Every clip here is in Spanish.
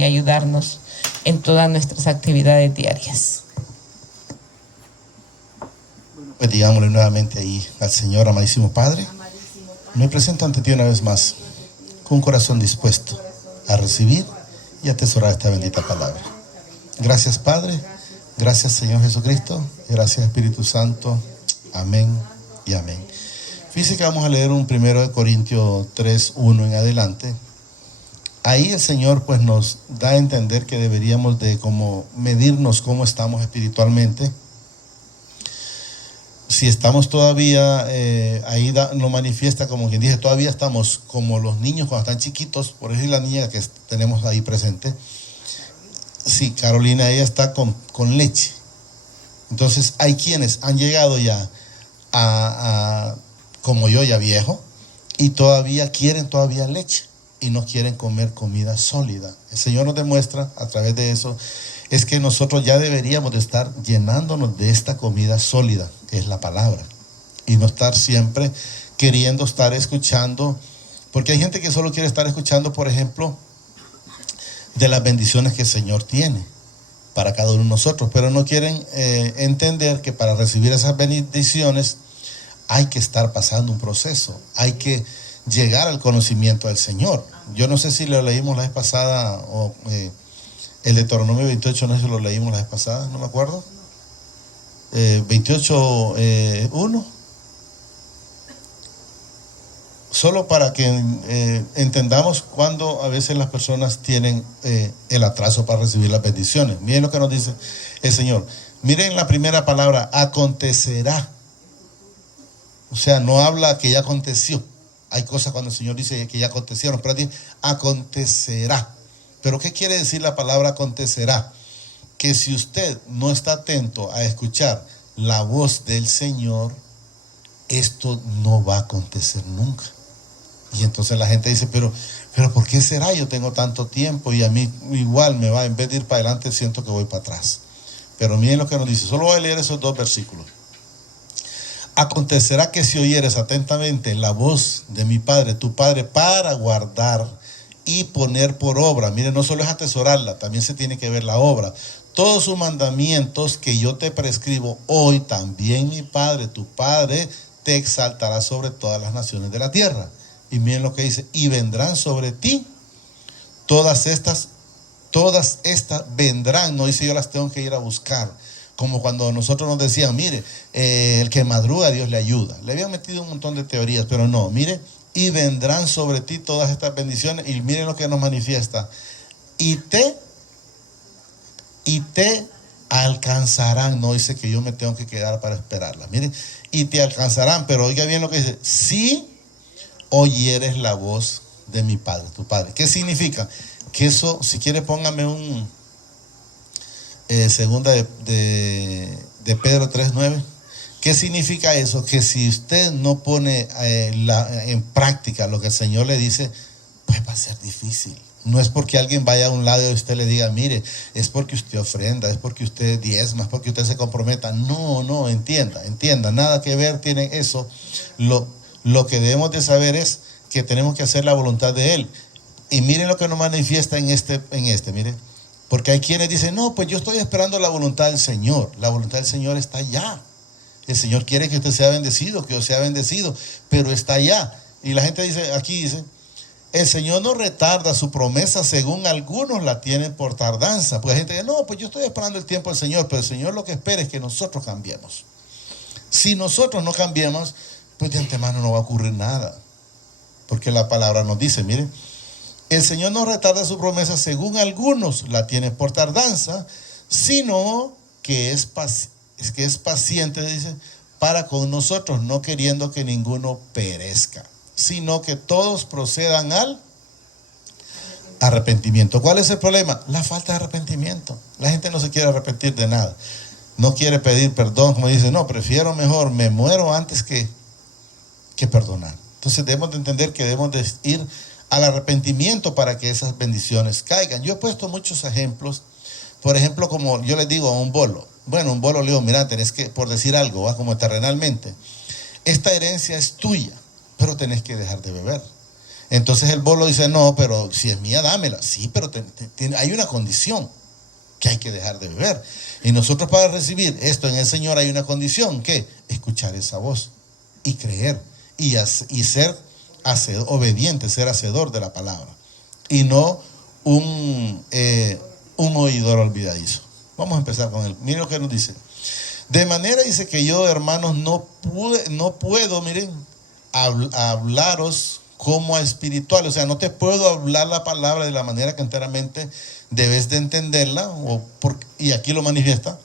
y ayudarnos en todas nuestras actividades diarias. Pues digámosle nuevamente ahí al Señor, amadísimo Padre, me presento ante ti una vez más, con un corazón dispuesto a recibir y atesorar esta bendita palabra. Gracias, Padre, gracias, Señor Jesucristo, gracias, Espíritu Santo, amén y amén. Fíjense que vamos a leer un 1 Corintios 3:1 en adelante. Ahí el Señor pues nos da a entender que deberíamos de como medirnos cómo estamos espiritualmente. Si estamos todavía, ahí lo manifiesta como quien dice, todavía estamos como los niños cuando están chiquitos, por eso es la niña que tenemos ahí presente. Sí, Carolina, ella está con leche. Entonces hay quienes han llegado ya como yo, ya viejo, y todavía quieren leche y no quieren comer comida sólida. El Señor nos demuestra a través de eso, es que nosotros ya deberíamos de estar llenándonos de esta comida sólida, que es la palabra, y no estar siempre queriendo estar escuchando, porque hay gente que solo quiere estar escuchando, por ejemplo, de las bendiciones que el Señor tiene para cada uno de nosotros, pero no quieren entender que para recibir esas bendiciones hay que estar pasando un proceso, hay que llegar al conocimiento del Señor. Yo no sé si lo leímos la vez pasada, o el Deuteronomio 28, no sé si lo leímos la vez pasada, no me acuerdo. 28:1. Solo para que entendamos cuando a veces las personas tienen el atraso para recibir las bendiciones. Miren lo que nos dice el Señor. Miren la primera palabra, acontecerá. O sea, no habla que ya aconteció. Hay cosas cuando el Señor dice que ya acontecieron, pero dice acontecerá. ¿Pero qué quiere decir la palabra acontecerá? Que si usted no está atento a escuchar la voz del Señor, esto no va a acontecer nunca. Y entonces la gente dice, pero ¿por qué será? Yo tengo tanto tiempo y a mí igual me va, en vez de ir para adelante, siento que voy para atrás. Pero miren lo que nos dice, solo voy a leer esos 2 versículos. Acontecerá que si oyeres atentamente la voz de mi Padre, tu Padre, para guardar y poner por obra, miren, no solo es atesorarla, también se tiene que ver la obra, todos sus mandamientos que yo te prescribo hoy, también mi Padre, tu Padre, te exaltará sobre todas las naciones de la tierra. Y miren lo que dice, y vendrán sobre ti todas estas vendrán, no dice yo las tengo que ir a buscar, como cuando nosotros nos decían, mire, el que madruga Dios le ayuda. Le habían metido un montón de teorías, pero no, mire, y vendrán sobre ti todas estas bendiciones, y miren lo que nos manifiesta, y te alcanzarán, no dice que yo me tengo que quedar para esperarla, miren, y te alcanzarán, pero oiga bien lo que dice, si oyeres la voz de mi Padre, tu Padre. ¿Qué significa? Que eso, si quiere póngame un segunda de Pedro 3:9. ¿Qué significa eso? Que si usted no pone en práctica lo que el Señor le dice, pues va a ser difícil. No es porque alguien vaya a un lado y usted le diga, mire, es porque usted ofrenda, es porque usted diezma, es porque usted se comprometa. No, entienda, nada que ver tiene eso. Lo que debemos de saber es que tenemos que hacer la voluntad de Él. Y miren lo que nos manifiesta en este, miren. Porque hay quienes dicen, no, pues yo estoy esperando la voluntad del Señor. La voluntad del Señor está allá. El Señor quiere que usted sea bendecido, que yo sea bendecido, pero está allá. Y la gente dice, aquí dice, el Señor no retarda su promesa según algunos la tienen por tardanza. Pues la gente dice, no, pues yo estoy esperando el tiempo del Señor, pero el Señor lo que espera es que nosotros cambiemos. Si nosotros no cambiemos, pues de antemano no va a ocurrir nada. Porque la palabra nos dice, miren, el Señor no retarda su promesa según algunos la tienen por tardanza, sino que es paciente, dice, para con nosotros, no queriendo que ninguno perezca, sino que todos procedan al arrepentimiento. ¿Cuál es el problema? La falta de arrepentimiento. La gente no se quiere arrepentir de nada. No quiere pedir perdón, como dice, no, prefiero mejor, me muero antes que perdonar. Entonces debemos de entender que debemos de ir al arrepentimiento para que esas bendiciones caigan. Yo he puesto muchos ejemplos, por ejemplo, como yo les digo a un bolo. Bueno, un bolo le digo, mira, tenés que, por decir algo, ¿va? Como terrenalmente, esta herencia es tuya, pero tenés que dejar de beber. Entonces el bolo dice, no, pero si es mía, dámela. Sí, pero hay una condición, que hay que dejar de beber. Y nosotros para recibir esto en el Señor hay una condición, que escuchar esa voz y creer y ser obediente, ser hacedor de la palabra. Y no un oidor olvidadizo. Vamos a empezar con él. Miren lo que nos dice. De manera, dice, que yo, hermanos, no puedo, miren, hablaros como a espiritual. O sea, no te puedo hablar la palabra de la manera que enteramente debes de entenderla, y aquí lo manifiesta,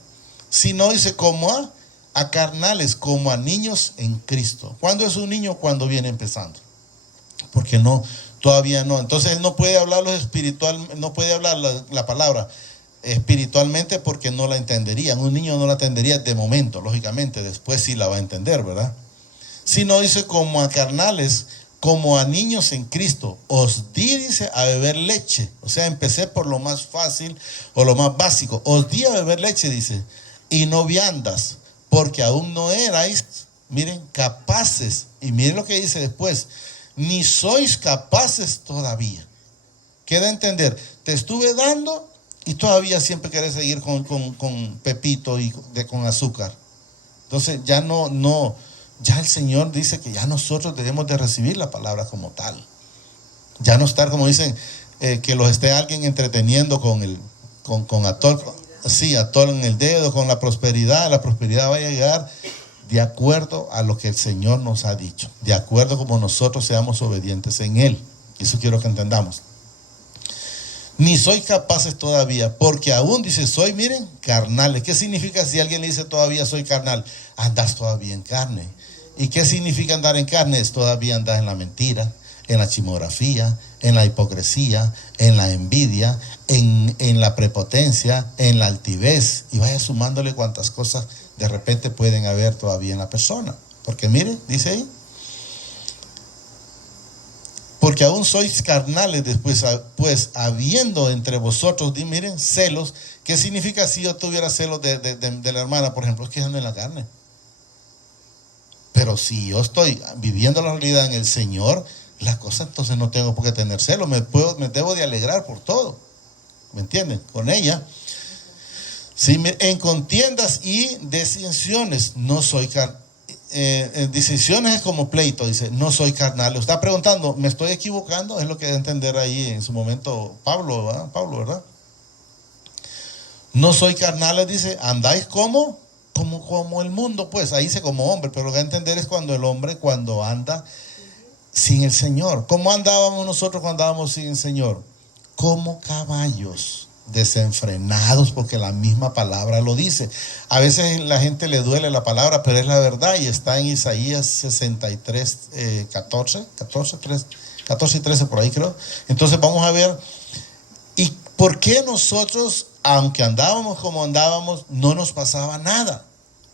sino, dice, como a carnales, como a niños en Cristo. ¿Cuándo es un niño? Cuando viene empezando. Porque no, todavía no. Entonces él no puede hablarlo espiritual, no puede hablar la palabra espiritualmente, porque no la entenderían. Un niño no la entendería de momento, lógicamente, después sí la va a entender, ¿verdad? Sino, dice, como a carnales, como a niños en Cristo. Os di, dice, a beber leche. O sea, empecé por lo más fácil o lo más básico. Os di a beber leche, dice, y no viandas, porque aún no erais, miren, capaces. Y miren lo que dice después, ni sois capaces todavía. Queda entender, te estuve dando y todavía siempre querés seguir con pepito y con azúcar. Entonces ya ya el Señor dice que ya nosotros debemos de recibir la palabra como tal. Ya no estar, como dicen, que los esté alguien entreteniendo con atol en el dedo, con la prosperidad. La prosperidad va a llegar de acuerdo a lo que el Señor nos ha dicho, de acuerdo como nosotros seamos obedientes en Él. Eso quiero que entendamos. Ni sois capaces todavía, porque aún, dice, soy, miren, carnales. ¿Qué significa si alguien le dice todavía soy carnal? Andas todavía en carne. ¿Y qué significa andar en carne? Es todavía andar en la mentira, en la chismografía, en la hipocresía, en la envidia, en la prepotencia, en la altivez. Y vaya sumándole cuantas cosas de repente pueden haber todavía en la persona. Porque mire, dice ahí, porque aún sois carnales, después, pues habiendo entre vosotros, miren, celos. ¿Qué significa si yo tuviera celos de la hermana, por ejemplo? Es que ando en la carne. Pero si yo estoy viviendo la realidad en el Señor, la cosa, entonces no tengo por qué tener celos. Me debo de alegrar por todo. ¿Me entienden? Con ella. Si en contiendas y disensiones no soy carnal. Disensiones es como pleito, dice, no soy carnal. Está preguntando, ¿me estoy equivocando? Es lo que debe entender ahí en su momento Pablo, ¿verdad? No soy carnal, dice, andáis como el mundo, pues, ahí dice como hombre, pero lo que hay que entender es cuando el hombre, cuando anda sin el Señor. ¿Cómo andábamos nosotros cuando andábamos sin el Señor? Como caballos desenfrenados, porque la misma palabra lo dice. A veces la gente le duele la palabra, pero es la verdad, y está en Isaías 63, 14 y 13 por ahí creo. Entonces vamos a ver, ¿y por qué nosotros, aunque andábamos como andábamos, no nos pasaba nada?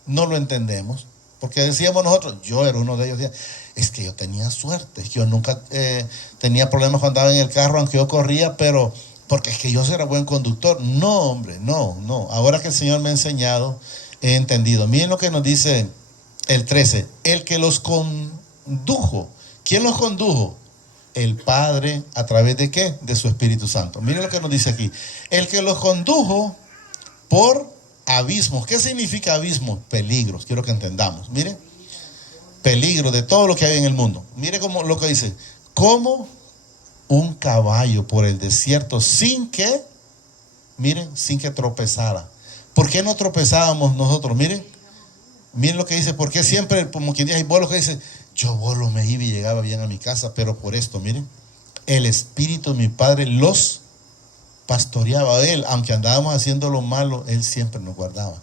No lo entendemos, porque decíamos nosotros, yo era uno de ellos, decía, es que yo tenía suerte, yo nunca tenía problemas cuando andaba en el carro, aunque yo corría, pero porque es que yo era buen conductor. No, hombre, no. Ahora que el Señor me ha enseñado, he entendido. Miren lo que nos dice el 13. El que los condujo. ¿Quién los condujo? El Padre. ¿A través de qué? De su Espíritu Santo. Miren lo que nos dice aquí. El que los condujo por abismos. ¿Qué significa abismos? Peligros. Quiero que entendamos. Miren. Peligro de todo lo que hay en el mundo. Miren cómo lo que dice. ¿Cómo? Un caballo por el desierto sin que tropezara. ¿Por qué no tropezábamos nosotros? Miren lo que dice, porque siempre, como quien dice, hay vuelos que dice, yo vuelo, me iba y llegaba bien a mi casa, pero por esto, miren, el Espíritu de mi Padre los pastoreaba a Él, aunque andábamos haciendo lo malo, Él siempre nos guardaba.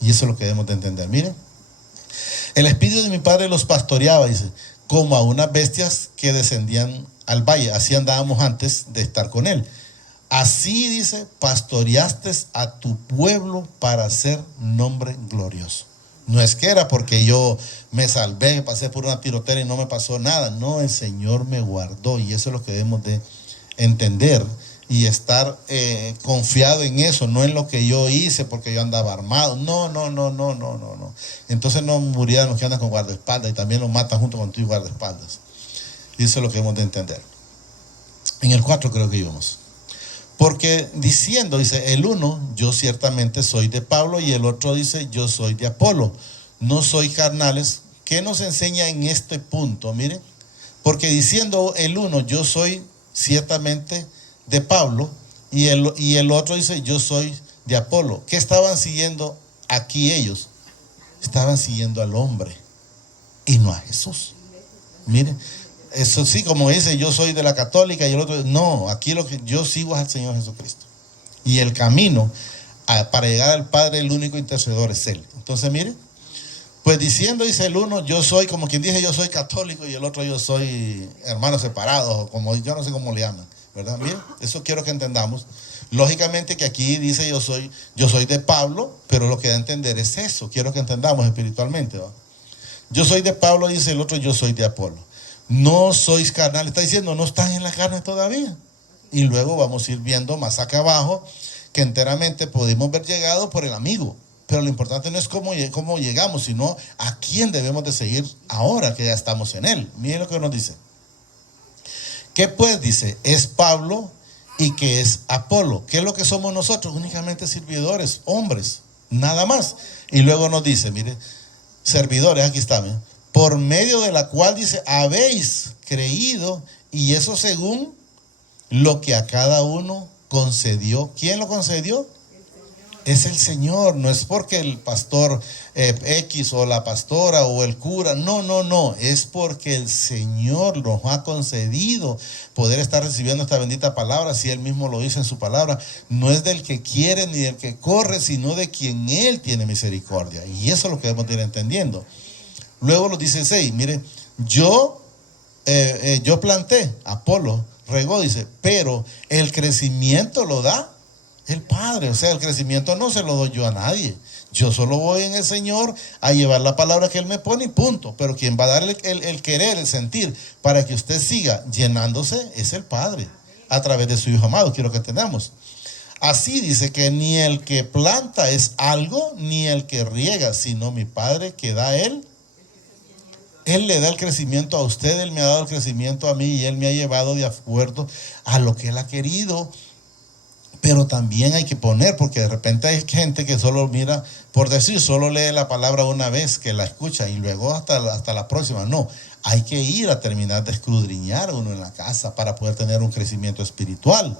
Y eso es lo que debemos de entender, miren. El Espíritu de mi Padre los pastoreaba, dice, como a unas bestias que descendían al valle. Así andábamos antes de estar con Él. Así, dice, pastoreaste a tu pueblo para hacer nombre glorioso. No es que era porque yo me salvé, pasé por una tirotera y no me pasó nada. No, el Señor me guardó, y eso es lo que debemos de entender y estar confiado en eso, no en lo que yo hice porque yo andaba armado. No. Entonces no murieran los que andan con guardaespaldas, y también los matan junto con tu guardaespaldas. Y eso es lo que hemos de entender. En el 4 creo que íbamos. Porque diciendo, dice, el uno, yo ciertamente soy de Pablo, y el otro dice, yo soy de Apolo. No soy carnales. ¿Qué nos enseña en este punto? Miren, porque diciendo el uno, yo soy ciertamente de Pablo, y el otro dice, yo soy de Apolo. ¿Qué estaban siguiendo aquí ellos? Estaban siguiendo al hombre y no a Jesús. Miren, eso sí, como dice, yo soy de la católica y el otro, no, aquí lo que yo sigo es al Señor Jesucristo. Y el camino para llegar al Padre, el único intercedor es Él. Entonces, miren, pues diciendo, dice el uno, yo soy, como quien dice, yo soy católico, y el otro, yo soy hermanos separados, como yo no sé cómo le llaman, ¿verdad? Miren, eso quiero que entendamos. Lógicamente que aquí dice yo soy de Pablo, pero lo que da a entender es eso, quiero que entendamos espiritualmente, ¿va? Yo soy de Pablo, dice el otro, yo soy de Apolo. No sois carnal, está diciendo, no están en la carne todavía. Y luego vamos a ir viendo más acá abajo que enteramente podemos ver llegado por el amigo. Pero lo importante no es cómo llegamos, sino a quién debemos de seguir ahora que ya estamos en él. Miren lo que nos dice. ¿Qué pues? Dice, es Pablo y que es Apolo. ¿Qué es lo que somos nosotros? Únicamente servidores, hombres, nada más. Y luego nos dice, mire, servidores, aquí está, mire, por medio de la cual dice, habéis creído, y eso según lo que a cada uno concedió. ¿Quién lo concedió? Es el Señor, no es porque el pastor X o la pastora o el cura, no, es porque el Señor nos ha concedido poder estar recibiendo esta bendita palabra, si Él mismo lo dice en su palabra, no es del que quiere ni del que corre, sino de quien Él tiene misericordia, y eso es lo que debemos ir entendiendo. Luego lo dice 6, mire, yo planté, Apolo regó, dice, pero el crecimiento lo da el Padre. O sea, el crecimiento no se lo doy yo a nadie. Yo solo voy en el Señor a llevar la palabra que Él me pone y punto. Pero quien va a dar el querer, el sentir, para que usted siga llenándose, es el Padre, a través de su Hijo amado. Quiero que entendamos. Así dice que ni el que planta es algo, ni el que riega, sino mi Padre que da Él. Él le da el crecimiento a usted, Él me ha dado el crecimiento a mí, y Él me ha llevado de acuerdo a lo que Él ha querido. Pero también hay que poner, porque de repente hay gente que solo mira, por decir, solo lee la palabra una vez, que la escucha, y luego hasta la próxima. No, hay que ir a terminar de escudriñar uno en la casa para poder tener un crecimiento espiritual.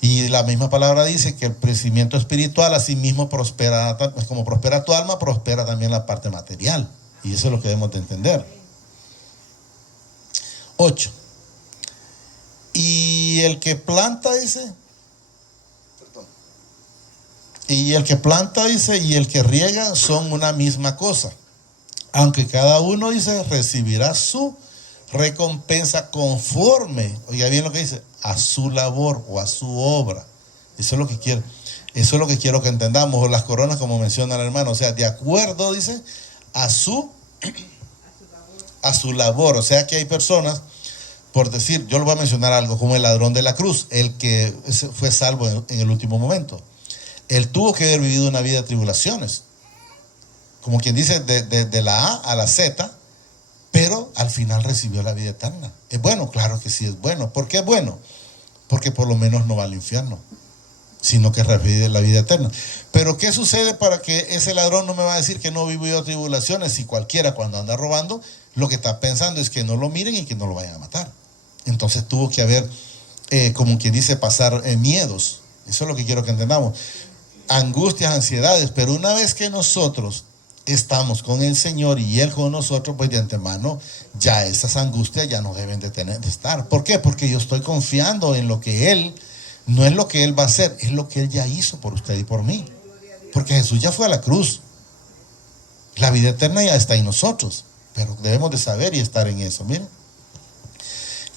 Y la misma palabra dice que el crecimiento espiritual así mismo prospera, como prospera tu alma, prospera también la parte material. Y eso es lo que debemos de entender. 8. Y el que planta, dice... Y el que planta, dice, y el que riega son una misma cosa. Aunque cada uno, dice, recibirá su recompensa conforme, oiga bien lo que dice, a su labor o a su obra. Eso es lo que quiero. Eso es lo que quiero que entendamos. O las coronas, como menciona el hermano. O sea, de acuerdo, dice, a su labor. O sea que hay personas, por decir, yo le voy a mencionar algo, como el ladrón de la cruz, el que fue salvo en el último momento. Él tuvo que haber vivido una vida de tribulaciones, como quien dice, de la A a la Z, pero al final recibió la vida eterna. ¿Es bueno? Claro que sí es bueno. ¿Por qué es bueno? Porque por lo menos no va al infierno, sino que recibe la vida eterna. Pero ¿qué sucede para que ese ladrón no me va a decir que no vivió tribulaciones? Si cualquiera cuando anda robando, lo que está pensando es que no lo miren y que no lo vayan a matar. Entonces tuvo que haber, como quien dice, pasar miedos. Eso es lo que quiero que entendamos. Angustias, ansiedades, pero una vez que nosotros estamos con el Señor y Él con nosotros, pues de antemano ya esas angustias ya no deben de estar. ¿Por qué? Porque yo estoy confiando en lo que Él, no es lo que Él va a hacer, es lo que Él ya hizo por usted y por mí. Porque Jesús ya fue a la cruz. La vida eterna ya está en nosotros, pero debemos de saber y estar en eso. Miren.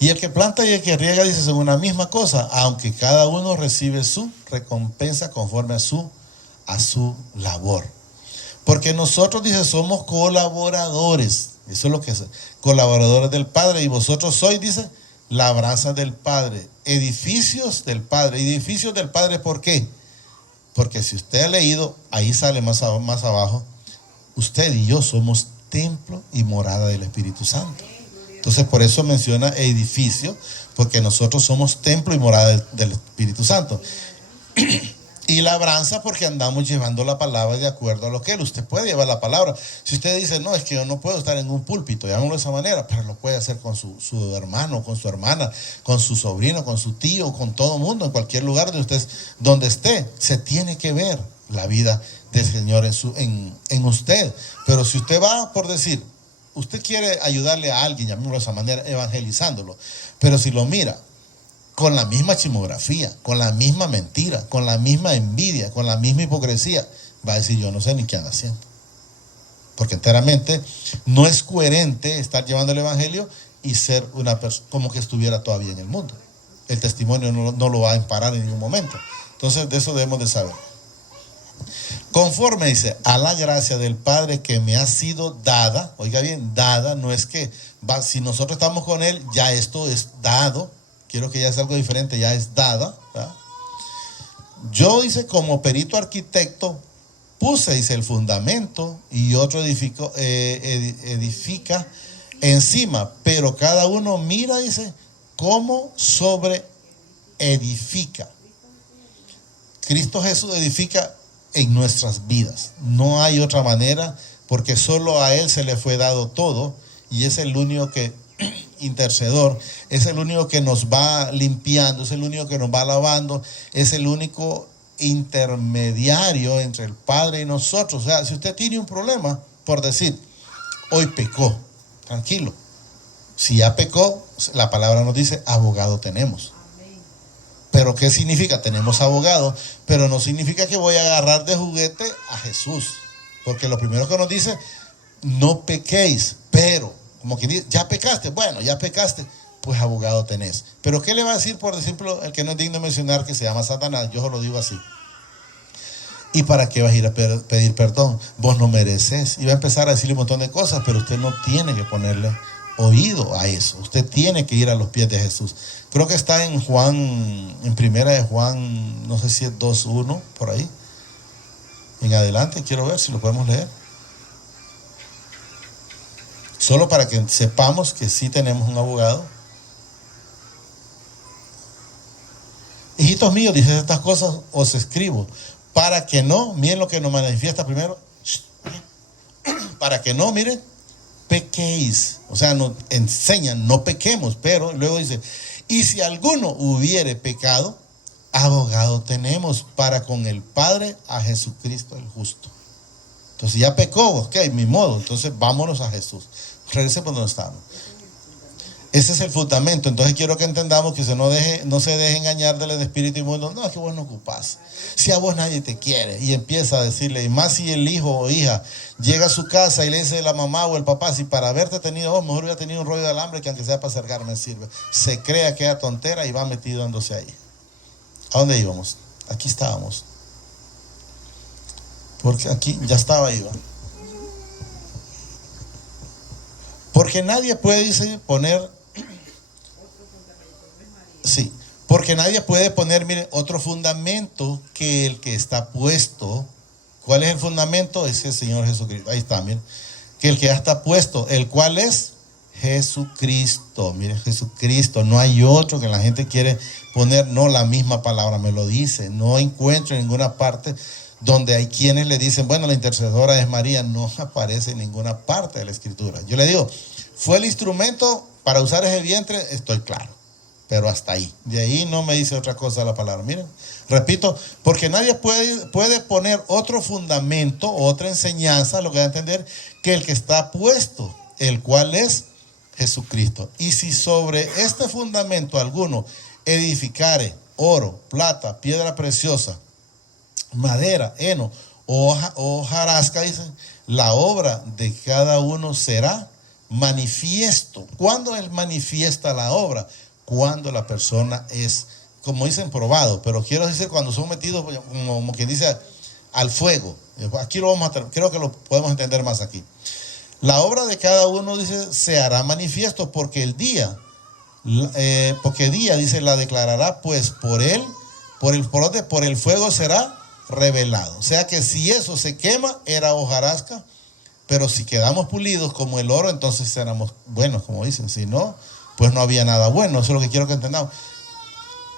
Y el que planta y el que riega, dice, son una misma cosa, aunque cada uno recibe su recompensa conforme a su labor. Porque nosotros, dice, somos colaboradores. Eso es lo que es, colaboradores del Padre. Y vosotros sois, dice, labranzas del Padre, edificios del Padre. Edificios del Padre, ¿por qué? Porque si usted ha leído, ahí sale más abajo, usted y yo somos templo y morada del Espíritu Santo. Entonces por eso menciona edificio, porque nosotros somos templo y morada del Espíritu Santo. Y labranza porque andamos llevando la palabra de acuerdo a lo que él. Usted puede llevar la palabra. Si usted dice, no, es que yo no puedo estar en un púlpito, llamémoslo de esa manera, pero lo puede hacer con su hermano, con su hermana, con su sobrino, con su tío, con todo mundo, en cualquier lugar donde esté. Se tiene que ver la vida del Señor en usted. Pero si usted va, por decir, usted quiere ayudarle a alguien, llamémoslo de esa manera, evangelizándolo, pero si lo mira con la misma chismografía, con la misma mentira, con la misma envidia, con la misma hipocresía, va a decir, yo no sé ni qué anda haciendo. Porque enteramente no es coherente estar llevando el evangelio y ser una persona como que estuviera todavía en el mundo. El testimonio no lo va a emparar en ningún momento. Entonces de eso debemos de saber. Conforme, dice, a la gracia del Padre que me ha sido dada, oiga bien, dada, no es que si nosotros estamos con Él, ya esto es dado. Quiero que ya es algo diferente, ya es dada, ¿verdad? Yo, dice, como perito arquitecto, puse, dice, el fundamento y otro edifica encima, pero cada uno mira, dice, cómo sobre edifica. Cristo Jesús edifica en nuestras vidas. No hay otra manera, porque solo a Él se le fue dado todo y es el único que intercedor, es el único que nos va limpiando, es el único que nos va lavando, es el único intermediario entre el Padre y nosotros. O sea, si usted tiene un problema, por decir, hoy pecó, tranquilo. Si ya pecó, la palabra nos dice, abogado tenemos. Pero ¿qué significa? Tenemos abogado, pero no significa que voy a agarrar de juguete a Jesús. Porque lo primero que nos dice, no pequéis, pero como que dice, ya pecaste, bueno, ya pecaste, pues abogado tenés. Pero ¿qué le va a decir, por ejemplo, el que no es digno de mencionar, que se llama Satanás? Yo se lo digo así. ¿Y para qué vas a ir a pedir perdón? Vos no mereces. Y va a empezar a decirle un montón de cosas, pero usted no tiene que ponerle oído a eso. Usted tiene que ir a los pies de Jesús. Creo que está en Juan, en primera de Juan, no sé si es 2:1, por ahí. En adelante, quiero ver si lo podemos leer. Solo para que sepamos que sí tenemos un abogado. Hijitos míos, dice, estas cosas os escribo, para que no, miren lo que nos manifiesta primero, para que no, miren, pequéis. O sea, nos enseñan, no pequemos, pero luego dice, y si alguno hubiere pecado, abogado tenemos para con el Padre a Jesucristo el justo. Entonces ya pecó, ok, mi modo, entonces vámonos a Jesús. Regrese por donde estamos. Ese es el fundamento. Entonces quiero que entendamos que no se deje engañar del espíritu inmundo. No, es que vos no ocupás. Si a vos nadie te quiere. Y empieza a decirle, y más si el hijo o hija llega a su casa y le dice a la mamá o el papá, si para haberte tenido vos, mejor hubiera tenido un rollo de alambre que aunque sea para acercarme sirve. Se crea aquella tontera y va metido dándose ahí. ¿A dónde íbamos? Aquí estábamos. Porque aquí ya estaba ahí, ¿va? Porque nadie puede, dice, poner, sí, porque nadie puede poner, mire, otro fundamento que el que está puesto. ¿Cuál es el fundamento? Es el Señor Jesucristo. Ahí está, mire, que el que ya está puesto, el cual es Jesucristo. Mire, Jesucristo, no hay otro que la gente quiere poner, no, la misma palabra me lo dice. No encuentro en ninguna parte donde hay quienes le dicen, bueno, la intercesora es María. No aparece en ninguna parte de la Escritura. Yo le digo, fue el instrumento para usar ese vientre, estoy claro, pero hasta ahí. De ahí no me dice otra cosa la palabra. Miren, repito, porque nadie puede poner otro fundamento, otra enseñanza, lo que va a entender, que el que está puesto, el cual es Jesucristo. Y si sobre este fundamento alguno edificare oro, plata, piedra preciosa, madera, heno o hojarasca, dice, la obra de cada uno será manifiesto. ¿Cuándo él manifiesta la obra? Cuando la persona es, como dicen, probado, pero quiero decir cuando son metidos, como quien dice, al fuego. Aquí lo vamos a, creo que lo podemos entender más aquí. La obra de cada uno, dice, se hará manifiesto porque el día, dice, la declarará, pues por el fuego será revelado. O sea que si eso se quema, era hojarasca, Pero si quedamos pulidos como el oro, entonces éramos buenos, como dicen. Si no, pues no había nada bueno. Eso es lo que quiero que entendamos.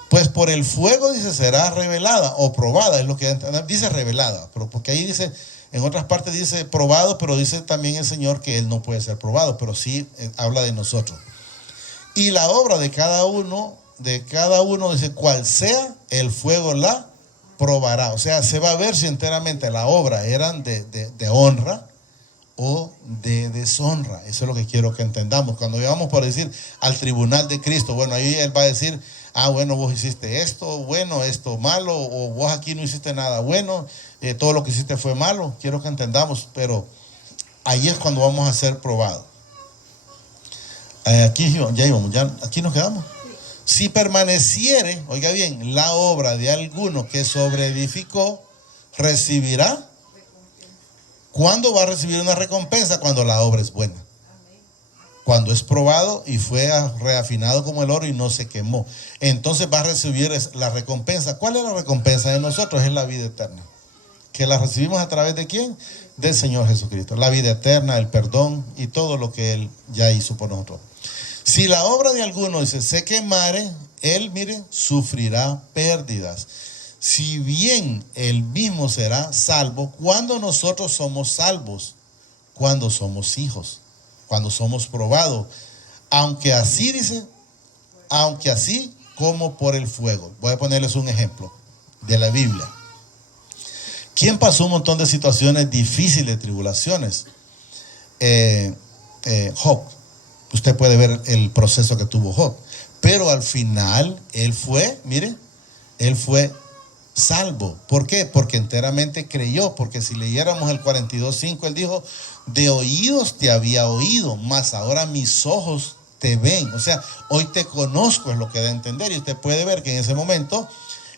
Pues por el fuego, dice, será revelada o probada, es lo que dice revelada, pero porque ahí dice, en otras partes dice probado, pero dice también el Señor que Él no puede ser probado, pero sí habla de nosotros. Y la obra de cada uno, dice, cual sea, el fuego la probará. O sea, se va a ver si enteramente la obra eran de honra o de deshonra. Eso es lo que quiero que entendamos. Cuando vamos, por decir, al tribunal de Cristo, bueno, ahí Él va a decir, bueno, vos hiciste esto bueno, esto malo, o vos aquí no hiciste nada bueno, todo lo que hiciste fue malo. Quiero que entendamos, pero ahí es cuando vamos a ser probados. Aquí ya íbamos, aquí nos quedamos. Si permaneciere, oiga bien, la obra de alguno que sobreedificó, recibirá. ¿Cuándo va a recibir una recompensa? Cuando la obra es buena. Cuando es probado y fue reafinado como el oro y no se quemó. Entonces va a recibir la recompensa. ¿Cuál es la recompensa de nosotros? Es la vida eterna. ¿Que la recibimos a través de quién? Del Señor Jesucristo. La vida eterna, el perdón y todo lo que Él ya hizo por nosotros. Si la obra de alguno, dice, se quemare, él, mire, sufrirá pérdidas. Si bien él mismo será salvo, cuando nosotros somos salvos, cuando somos hijos, cuando somos probados, aunque así, dice, aunque así como por el fuego. Voy a ponerles un ejemplo de la Biblia. ¿Quién pasó un montón de situaciones difíciles, tribulaciones? Job. Usted puede ver el proceso que tuvo Job. Pero al final, él fue, mire, él fue salvo. ¿Por qué? Porque enteramente creyó. Porque si leyéramos el 42:5, él dijo, de oídos te había oído, mas ahora mis ojos te ven. O sea, hoy te conozco, es lo que da a entender. Y usted puede ver que en ese momento,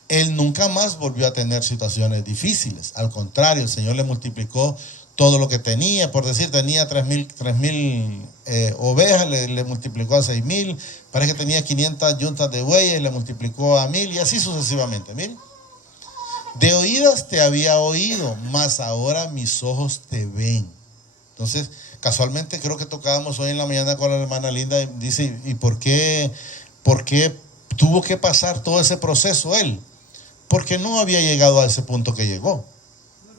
él nunca más volvió a tener situaciones difíciles. Al contrario, el Señor le multiplicó todo lo que tenía. Por decir, tenía 3,000 ovejas, le multiplicó a 6,000. Parece que tenía 500 yuntas de bueyes, le multiplicó a 1,000 y así sucesivamente. Mire, de oídas te había oído, mas ahora mis ojos te ven. Entonces, casualmente creo que tocábamos hoy en la mañana con la hermana Linda. Dice, ¿y por qué tuvo que pasar todo ese proceso él? Porque no había llegado a ese punto que llegó.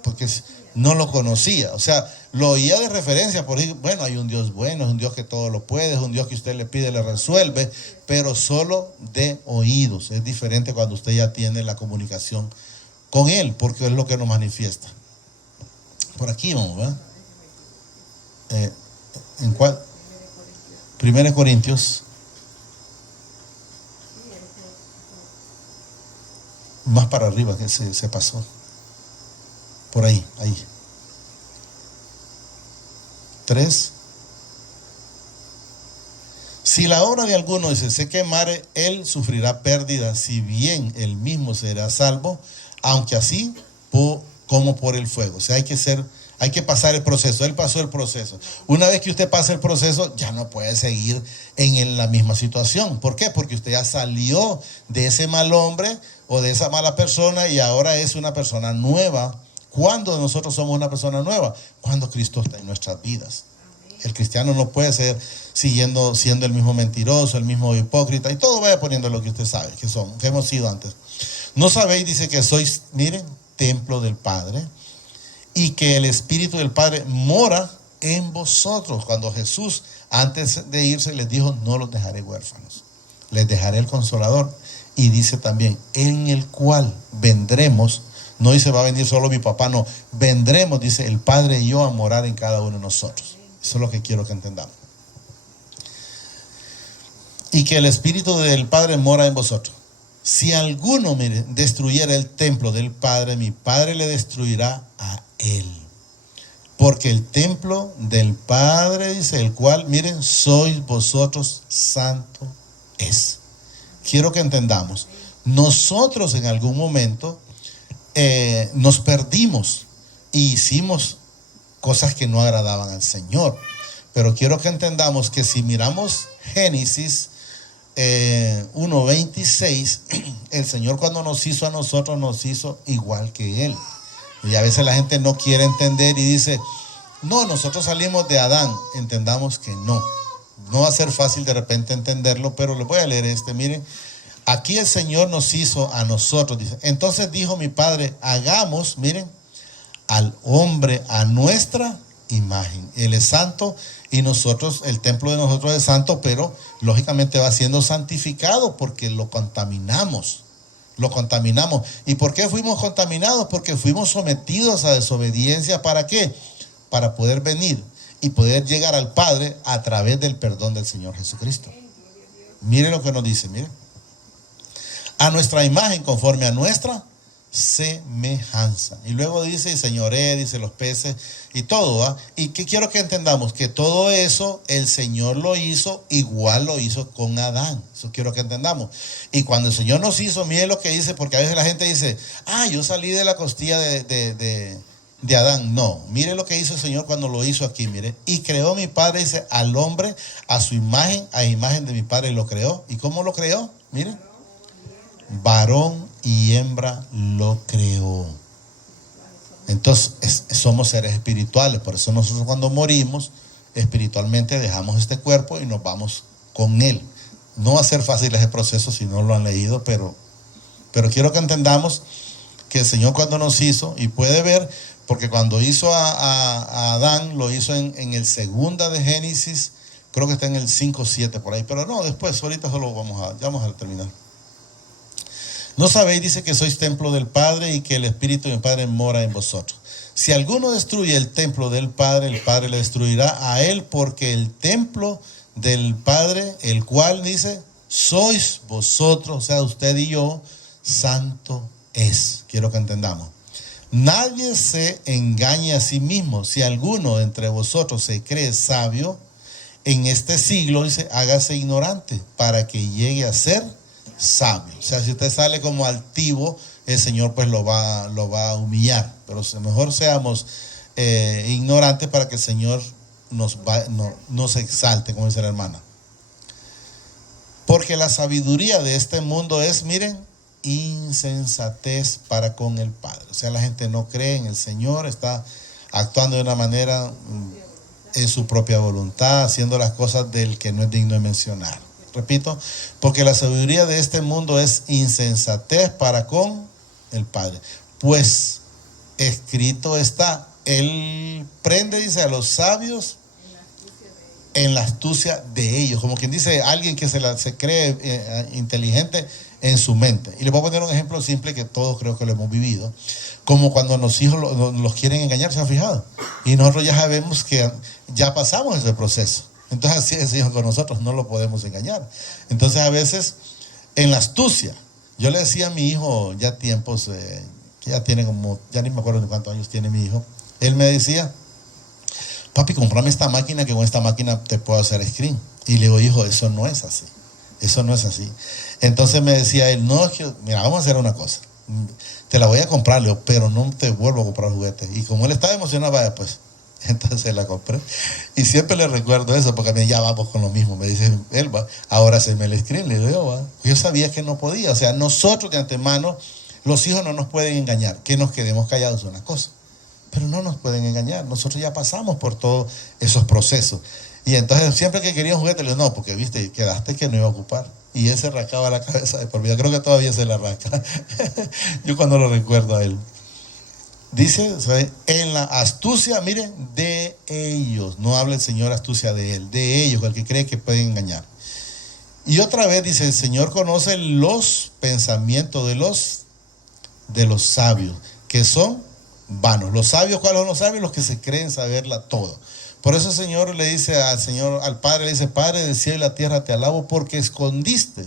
Porque no lo conocía. O sea, lo oía de referencia. Por decir, bueno, hay un Dios bueno, es un Dios que todo lo puede, es un Dios que usted le pide, le resuelve, pero solo de oídos. Es diferente cuando usted ya tiene la comunicación con Él, porque es lo que nos manifiesta. Por aquí vamos, ¿verdad? ¿En cuál? 1 Corintios. Más para arriba que se pasó. Por ahí. 3. Si la obra de alguno, dice, se quemare, él sufrirá pérdida, si bien él mismo será salvo, aunque así como por el fuego. O sea, hay que pasar el proceso. Él pasó el proceso. Una vez que usted pasa el proceso, ya no puede seguir en la misma situación. ¿Por qué? Porque usted ya salió de ese mal hombre o de esa mala persona y ahora es una persona nueva. ¿Cuándo nosotros somos una persona nueva? Cuando Cristo está en nuestras vidas. El cristiano no puede ser siendo el mismo mentiroso, el mismo hipócrita, y todo vaya poniendo lo que usted sabe que hemos sido antes. ¿No sabéis? Dice que sois, miren, templo del Padre, y que el Espíritu del Padre mora en vosotros. Cuando Jesús, antes de irse, les dijo, no los dejaré huérfanos, les dejaré el Consolador. Y dice también, en el cual vendremos. No dice va a venir solo mi papá, no. Vendremos, dice el Padre y yo, a morar en cada uno de nosotros. Eso es lo que quiero que entendamos. Y que el Espíritu del Padre mora en vosotros. Si alguno, mire, destruyera el templo del Padre, mi Padre le destruirá a él. Porque el templo del Padre, dice, el cual, miren, sois vosotros, santo es. Quiero que entendamos. Nosotros en algún momento nos perdimos y hicimos cosas que no agradaban al Señor. Pero quiero que entendamos que si miramos Génesis 1:26, el Señor cuando nos hizo a nosotros nos hizo igual que Él. Y a veces la gente no quiere entender y dice, No, nosotros salimos de Adán. Entendamos que no. No va a ser fácil de repente entenderlo, pero les voy a leer miren. Aquí el Señor nos hizo a nosotros. Dice, entonces dijo mi Padre, hagamos, miren, al hombre a nuestra imagen. Él es santo y nosotros, el templo de nosotros es santo, pero lógicamente va siendo santificado porque lo contaminamos. Lo contaminamos. ¿Y por qué fuimos contaminados? Porque fuimos sometidos a desobediencia. ¿Para qué? Para poder venir y poder llegar al Padre a través del perdón del Señor Jesucristo. Miren lo que nos dice, miren. A nuestra imagen, conforme a nuestra semejanza. Y luego dice, y señoré, dice los peces y todo, ¿va? Y que quiero que entendamos que todo eso el Señor lo hizo, igual lo hizo con Adán. Eso quiero que entendamos. Y cuando el Señor nos hizo, miren lo que dice, porque a veces la gente dice, yo salí de la costilla de Adán. No, mire lo que hizo el Señor cuando lo hizo aquí, mire. Y creó mi Padre, dice, al hombre a su imagen, a imagen de mi Padre lo creó. ¿Y cómo lo creó? Mire. Varón y hembra lo creó. Entonces somos seres espirituales. Por eso nosotros cuando morimos espiritualmente dejamos este cuerpo y nos vamos con él. No va a ser fácil ese proceso si no lo han leído, pero quiero que entendamos que el Señor cuando nos hizo, y puede ver, porque cuando hizo a Adán, lo hizo en el segunda de Génesis, creo que está en el 5:7 por ahí, pero no, después, ahorita solo ya vamos a terminar. No sabéis, dice, que sois templo del Padre y que el Espíritu del Padre mora en vosotros. Si alguno destruye el templo del Padre, el Padre le destruirá a él, porque el templo del Padre, el cual, dice, sois vosotros, o sea, usted y yo, santo es. Quiero que entendamos. Nadie se engañe a sí mismo. Si alguno entre vosotros se cree sabio, en este siglo, dice, hágase ignorante para que llegue a ser sabio. O sea, si usted sale como altivo, el Señor pues lo va a humillar. Pero mejor seamos ignorantes para que el Señor nos exalte, como dice la hermana. Porque la sabiduría de este mundo es, miren, insensatez para con el Padre. O sea, la gente no cree en el Señor, está actuando de una manera en su propia voluntad, haciendo las cosas del que no es digno de mencionar. Repito, porque la sabiduría de este mundo es insensatez para con el Padre. Pues escrito está, Él prende, dice, a los sabios en la astucia de ellos. Como quien dice, alguien que se cree inteligente en su mente. Y les voy a poner un ejemplo simple que todos creo que lo hemos vivido. Como cuando los hijos los quieren engañar, ¿se han fijado? Y nosotros ya sabemos que ya pasamos ese proceso. Entonces así es hijo con nosotros, no lo podemos engañar. Entonces a veces en la astucia, yo le decía a mi hijo ya tiempos, que ya tiene como, ya ni me acuerdo de cuántos años tiene mi hijo, él me decía, papi, comprame esta máquina, que con esta máquina te puedo hacer screen. Y le digo, hijo, eso no es así, eso no es así. Entonces me decía él, no, mira, vamos a hacer una cosa, te la voy a comprar, Leo, pero no te vuelvo a comprar juguetes. Y como él estaba emocionado, vaya pues, entonces la compré. Y siempre le recuerdo eso, porque a mí ya vamos con lo mismo. Me dice, él va, ahora se me le escribe. Le digo, yo sabía que no podía. O sea, nosotros de antemano, los hijos no nos pueden engañar. Que nos quedemos callados es una cosa, pero no nos pueden engañar. Nosotros ya pasamos por todos esos procesos. Y entonces siempre que quería un juguete, le digo, no, porque viste, quedaste que no iba a ocupar. Y él se rascaba la cabeza de por vida. Creo que todavía se la rasca. Yo cuando lo recuerdo a él. Dice, en la astucia, miren, de ellos. No habla el Señor astucia de él, de ellos, el que cree que pueden engañar. Y otra vez dice, el Señor conoce los pensamientos de los sabios, que son vanos. Los sabios, ¿cuáles son los sabios? Los que se creen saberla todo. Por eso el Señor le dice al Padre, le dice, Padre del cielo y la tierra, te alabo porque escondiste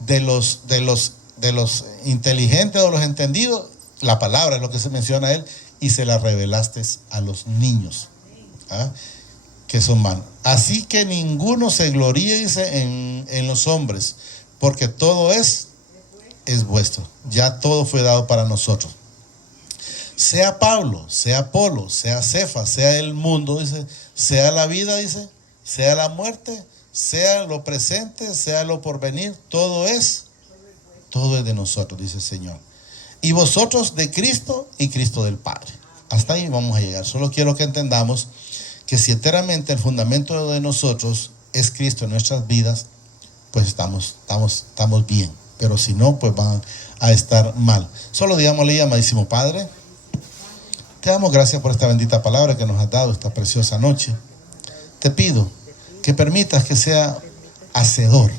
de los inteligentes o los entendidos la palabra, es lo que se menciona a él, y se la revelaste a los niños, que son vanos. Así que ninguno se gloríe, dice, en los hombres, porque todo es vuestro. Ya todo fue dado para nosotros. Sea Pablo, sea Apolo, sea Cefas, sea el mundo, dice, sea la vida, dice, sea la muerte, sea lo presente, sea lo porvenir, todo es de nosotros, dice el Señor. Y vosotros de Cristo y Cristo del Padre. Hasta ahí vamos a llegar. Solo quiero que entendamos que si enteramente el fundamento de nosotros es Cristo en nuestras vidas, pues estamos bien. Pero si no, pues van a estar mal. Solo digámosle, amadísimo Padre, te damos gracias por esta bendita palabra que nos has dado esta preciosa noche. Te pido que permitas que sea hacedor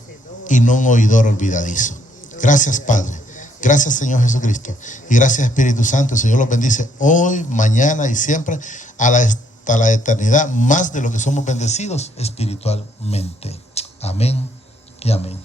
y no un oidor olvidadizo. Gracias, Padre. Gracias, Señor Jesucristo. Y gracias, Espíritu Santo. El Señor los bendice hoy, mañana y siempre hasta la eternidad, más de lo que somos bendecidos espiritualmente. Amén y amén.